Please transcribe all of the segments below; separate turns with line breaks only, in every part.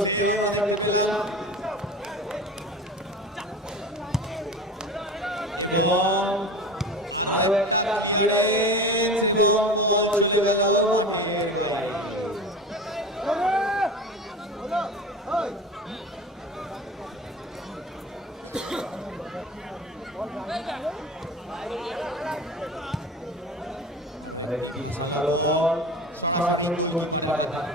দুর্দান্ত আমরা দেখতে এবং আরও একটা ক্লিয়ারেন্স এবং বল চলে গেল মাঠের বাইরে আরেকটি ফাঁসালো বল, সরাসরি গোলকিপারের হাতে।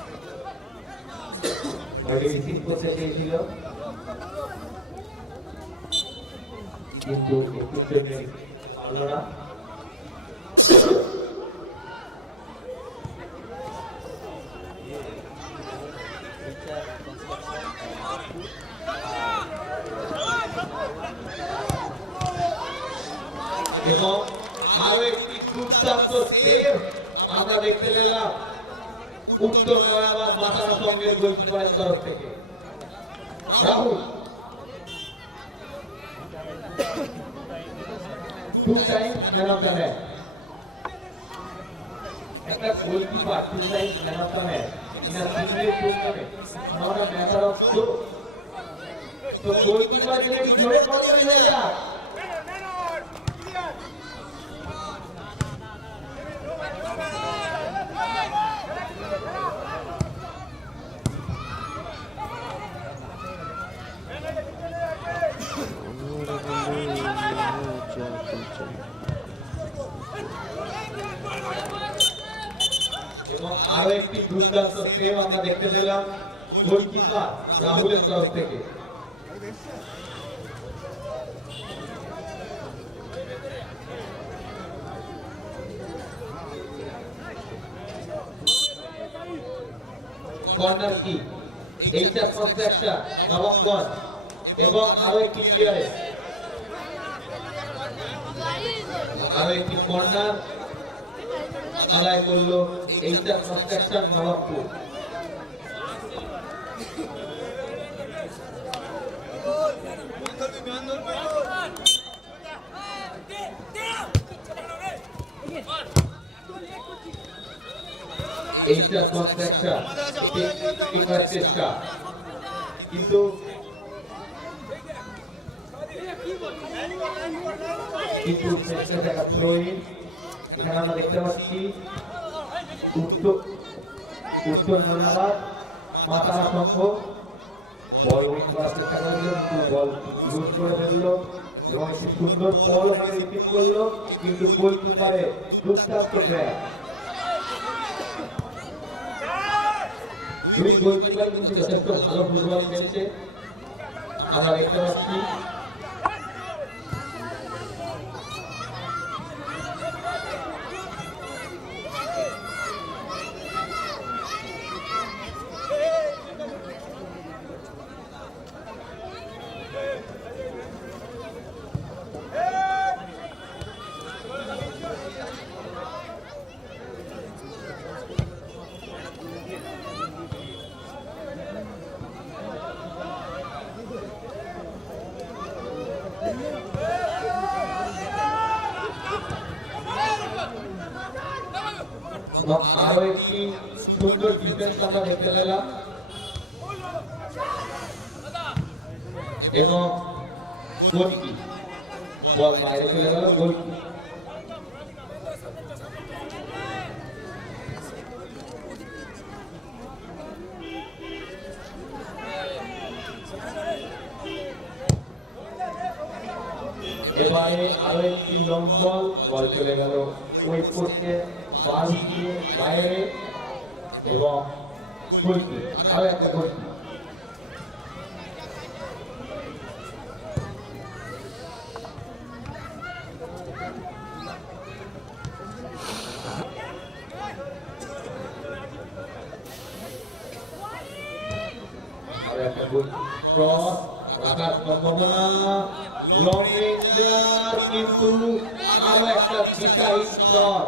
ওইটি রিসিভ করতে চেয়েছিল। কিন্তু একটুর জন্য এবং আরও একটি দুর্দান্ত সেভ আমরা দেখতে পেলাম উত্তর নয়াবাদ মাতারা সঙ্গের গোলকিপারের তরফ থেকে। Rahul two time man of the match একটা goalkeeper two time man of the match in অফ শো তো গোলকিপার যদি জোরে কর্মী হয়ে যায় এবং আরও একটি দুর্দান্ত সেভ আমরা দেখতে পেলাম গোলকিপার রাহুলের তরফ থেকে। কি? এইটা কনস্ট্রাকশন নবাবগঞ্জ এবং আরও একটি ক্লিয়ারে আরও একটি কর্নার আদায় করল এইটা কনস্ট্রাকশন নবাবপুর। এইটা কনস্ট্রাকশন টিকার চেষ্টা। কিন্তু কিন্তু চেষ্টা দেখা থ্রোইন এখানে আমরা দেখতে পাচ্ছি উত্তর জনাবাদ মাতারা সংঘ বল করার চেষ্টা করেছিল বল লুজ এবং সুন্দর বল ওখানে রিপিট করল, কিন্তু গোলকিপারে দুর্দান্ত প্লেয়ার দুই গোলকিপার কিন্তু যথেষ্ট ভালো ফুটবল খেলেছে। আমরা দেখতে পাচ্ছি এবং আরও একটি সুন্দর ডিফেন্স আমরা দেখতে পেলাম। এবং গোলকি বল বাইরে চলে গেল, গোলকি। এবারে আরও একটি লং বল বল চলে গেল। পোস্টে বাল দিয়ে বাইরে এবং গোলকি আরও একটা গোলকি একটা গোল ক্রস রাখার সম্ভাবনা লং রেঞ্জার কিন্তু আরও একটা বিশাল শট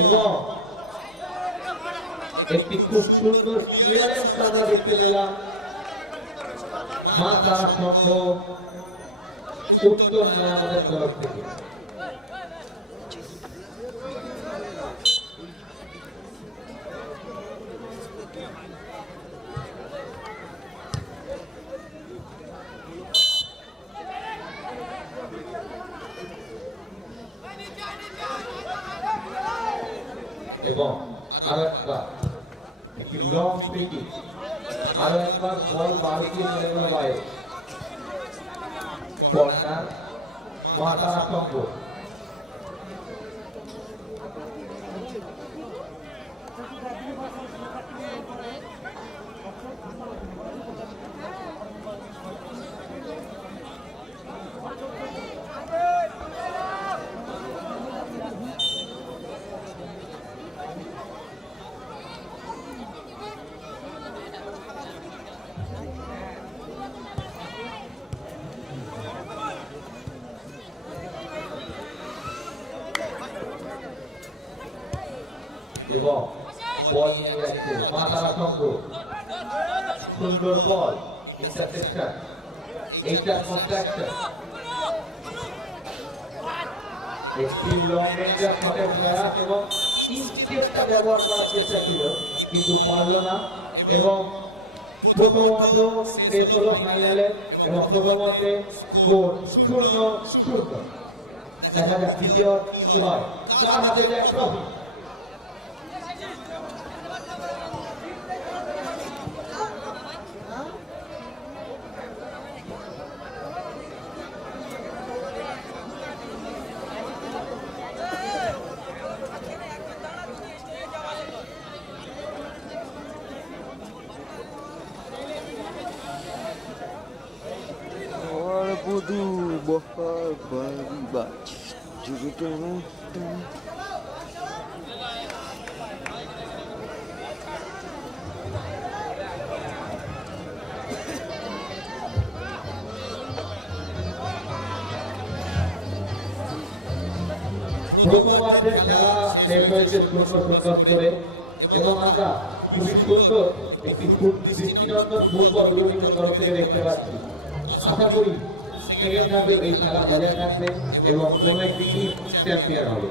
এবং একটি খুব সুন্দর ক্লিয়ারেন্স আমরা দেখতে পেলাম। মা তারা সংঘ উত্তর আমাদের তরফ থেকে এবং আরও একটি লং ফ্রিকি আরও একবার বল বাড়িতে গেল বাইরে। কর্নার মাতারা সঙ্গ এবং বল নিয়ে যাচ্ছে মাতারা সঙ্গ সুন্দর বল ইন্টারসেকশন এইটার কন্ট্রাকশন একটি লং রেঞ্জার শটের প্রয়াস এবং ইনস্টিটেটটা ব্যবহার করার চেষ্টা ছিল, কিন্তু পারল না এবং প্রথমত শেষ হলো ফাইনালে এবং প্রথমতে স্কোর শূন্য শূন্য। দেখা যাক, দ্বিতীয় হয় কার হাতে যায় ট্রফি
Juga
খেলা শেষ হয়েছে শূন্য শূন্য করে এবং আমরা খুবই সুন্দর একটি দৃষ্টিনন্দন ফুটবল বিরোধীদের তরফ দেখতে পাচ্ছি। আশা করি সেকেন্ড হাফে এই খেলা বজায় থাকবে এবং কোনো একটি চ্যাম্পিয়ন হবে।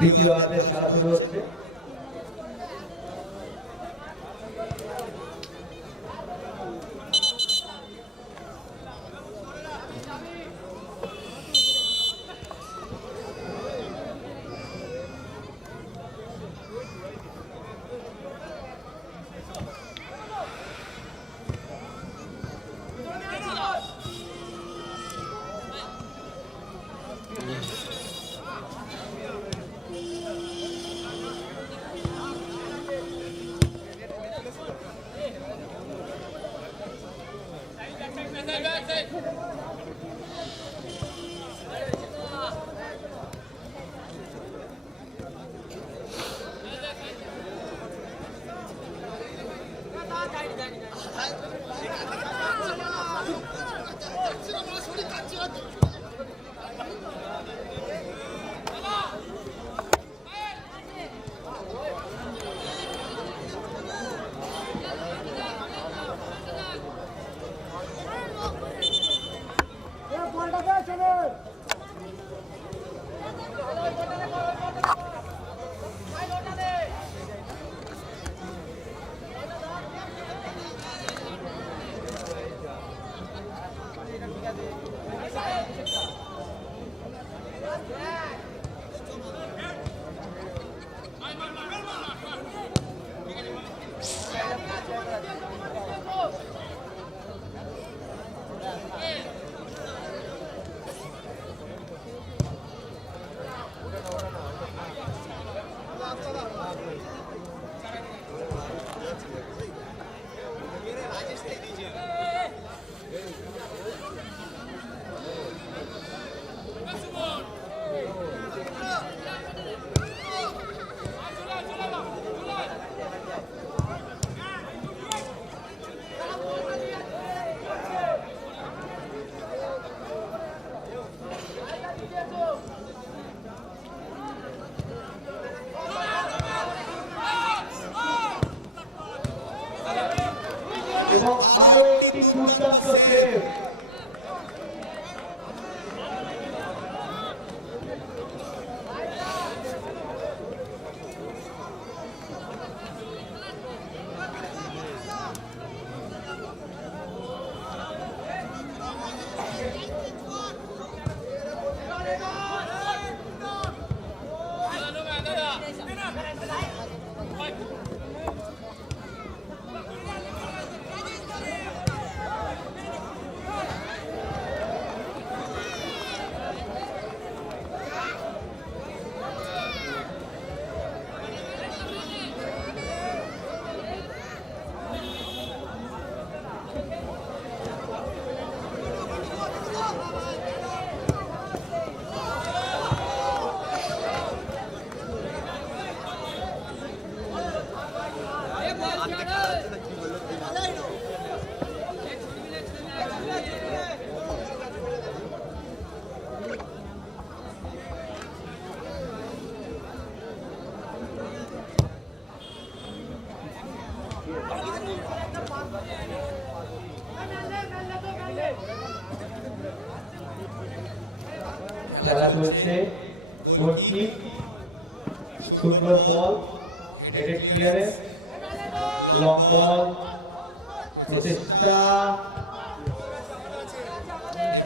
দ্বিতীয় হাফের খেলা শুরু খেলা চলছে। সুন্দর ball headed clearance long ball প্রচেষ্টা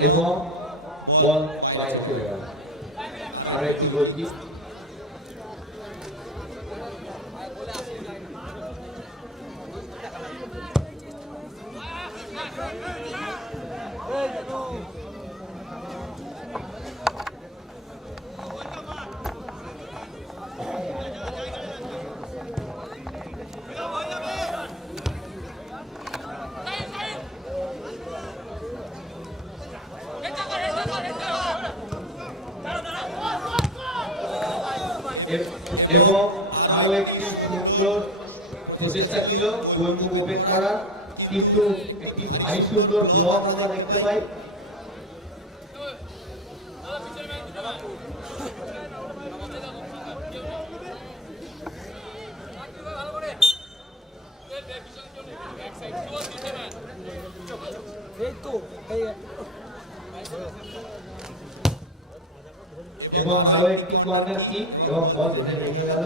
এবং বল বাইরে চলে গেল। আরও একটি গোলকিক। এবং আরও একটি সুন্দর প্রচেষ্টা ছিল বইমুখ ওপেন করার। কিন্তু একটি ভাই সুন্দর ব্লক আমরা দেখতে পাই এবং আরও একটি কর্নার কিক এবং বল ভেতরে বেরিয়ে গেল।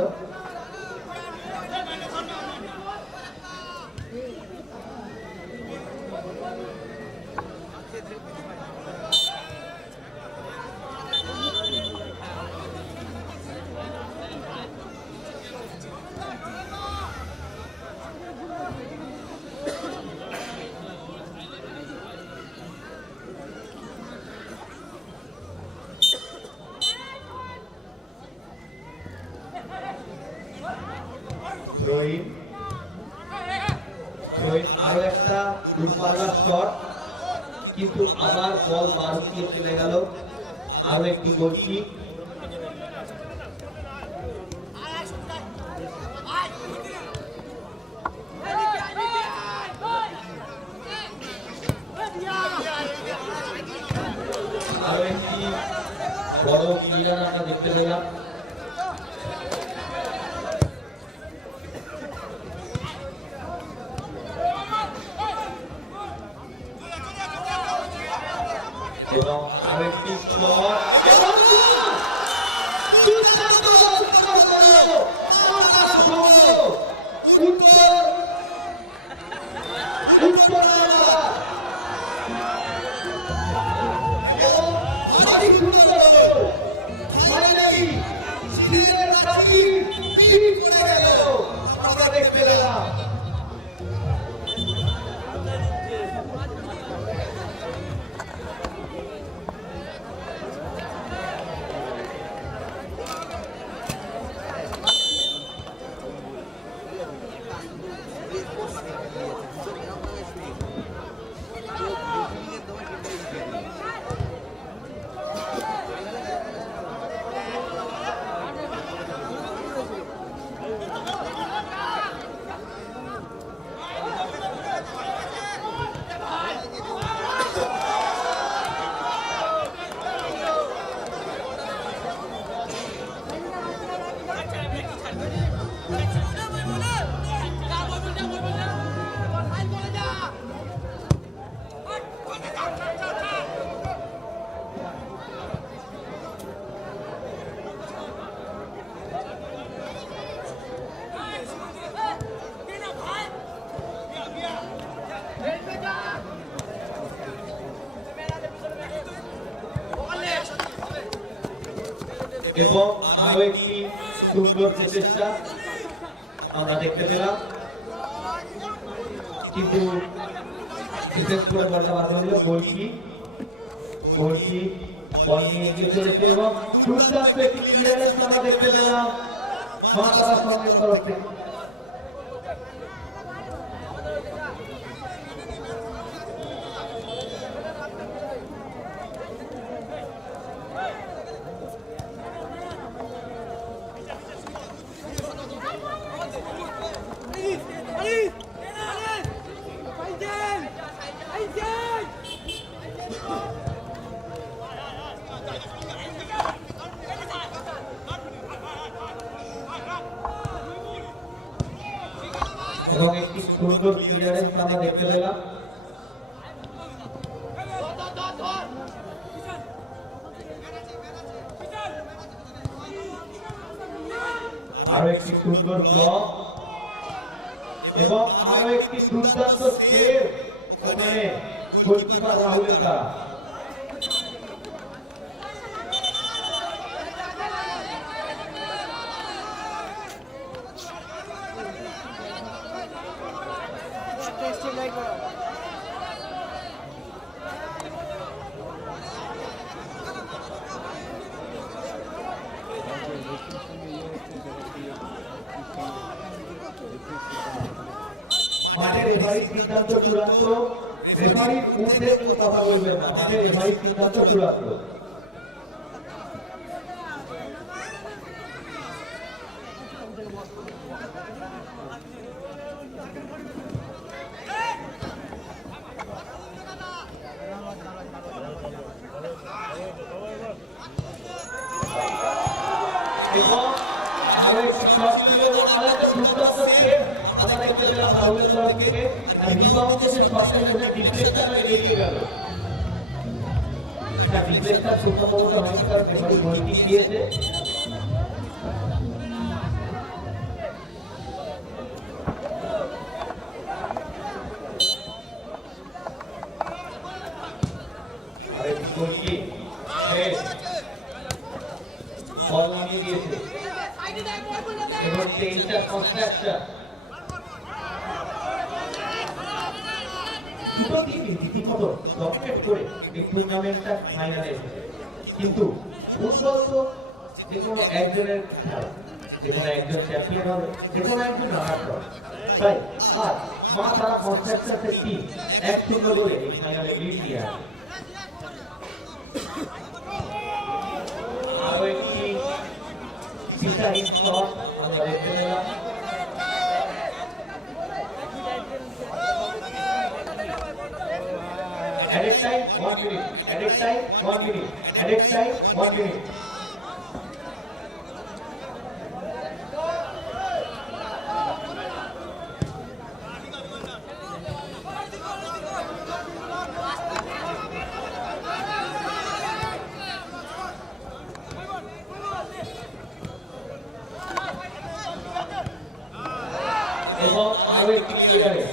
একটি বড় ক্রীড়ার আমরা দেখতে পেলাম। এবং আরেকটি একটি এবং আরও একটি সুন্দর প্রচেষ্টা আমরা দেখতে পেলাম। কিন্তু বিশেষ করে বাধা হলো গোলকি গোলকি এবং দুর্দান্ত একটি ক্লিয়ারেন্স দেখতে পেলাম। মা তারা সঙ্গে তরফ থেকে এবং একটি সুন্দর ক্লিয়ারেন্স আমরা দেখতে পেলাম। আরও একটি সুন্দর ব্লক এবং আরও একটি দুর্দান্ত সেভ ওখানে গোলকিপার রাহুলের দ্বারা। মাঠের রেফারির সিদ্ধান্ত চূড়ান্ত। রেফারির ঊর্ধ্বে কেউ কথা বলবেন না। মাঠের রেফারির সিদ্ধান্ত চূড়ান্ত। রাহুলের তরফ থেকে আর বিবাহ শটটা এসে ডিফ্লেকশন হয়ে বেরিয়ে গেল হ্যাঁ ডিফ্লেকশন খুব সম্ভবত হয়নি কারণ এবারে বইটি দিয়েছে আরে গোল কিক বল নামিয়ে দিয়েছে এবং তেইশটা কনস্ট্রাকশন দুটো টিমই রীতিমতো ডমিনেট করে এই টুর্নামেন্টটা ফাইনালে এসেছে কিন্তু ফুটবল তো যে কোনো একজনের খেলা যে কোনো একজন হবে তাই আর মা তারা কনস্ট্রাকশনের টিম এক শূন্য গোলে এই ফাইনালে লিড নিয়ে আসে আরও একটি দিশাহীন শট আমরা দেখতে পেলাম। One minute. এবং আরও একটি ক্লিয়ারেন্স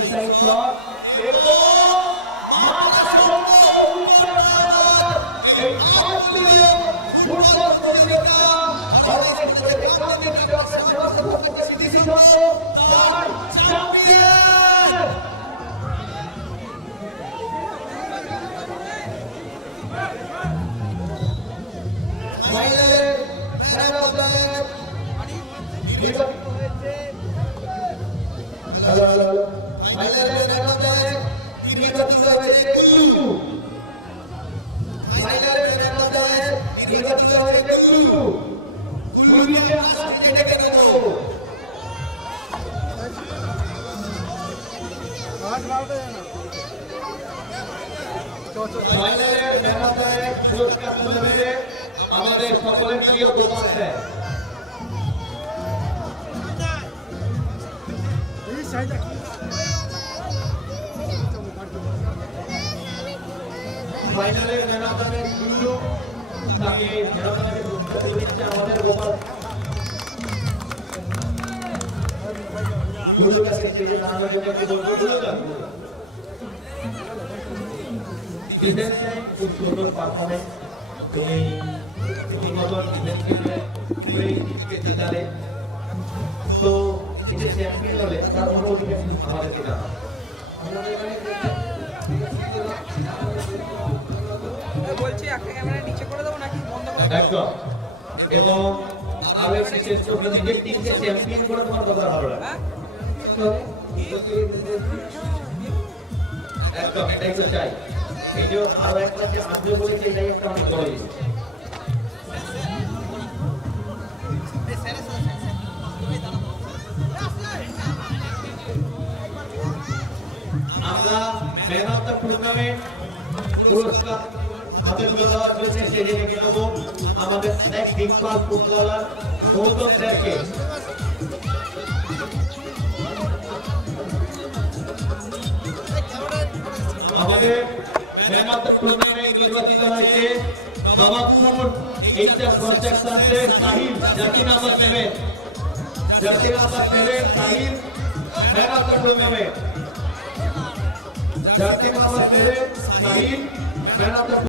ডিজাইন শট এই অস্ট্রেলীয় ফুটবল প্রতিযোগিতা অর্গানাইজ করেছে কামদেবী ডক্টর সেবাশ্রী ভট্টাচার্য দিদি সঙ্গ তার চ্যাম্পিয়ন ম্যান অফ দ্য তাকে আমাদের গোপাল। গুরু কাছে স্টেজে দাঁড়ানোর জন্য কি খুব সুন্দর পারফরমেন্স তুমি ঠিক মতন ডিফেন্স টিমকে জেতালে। তো চ্যাম্পিয়ন হলে তার অনুভূতি আমাদেরকে জানাও
বলছি
একদম এবং আরও একটি প্রশ্ন নিজের টিমকে চ্যাম্পিয়ন করে তোমার কতটা ভালো লাগে। একদম এটাই তো চাই। এই যে আরও একবার যে আসবে বলেছে এটাই একটা অনেক বড় জিনিস। আমরা ম্যান অফ দ্য টুর্নামেন্ট পুরস্কার নেব নির্বাচিত হয়েছে Nawabpur HR কনস্ট্রাকশনসের Sahil jersey number seven jersey number seven Sahil man of the tournament. Jersey number seven Sahil man of the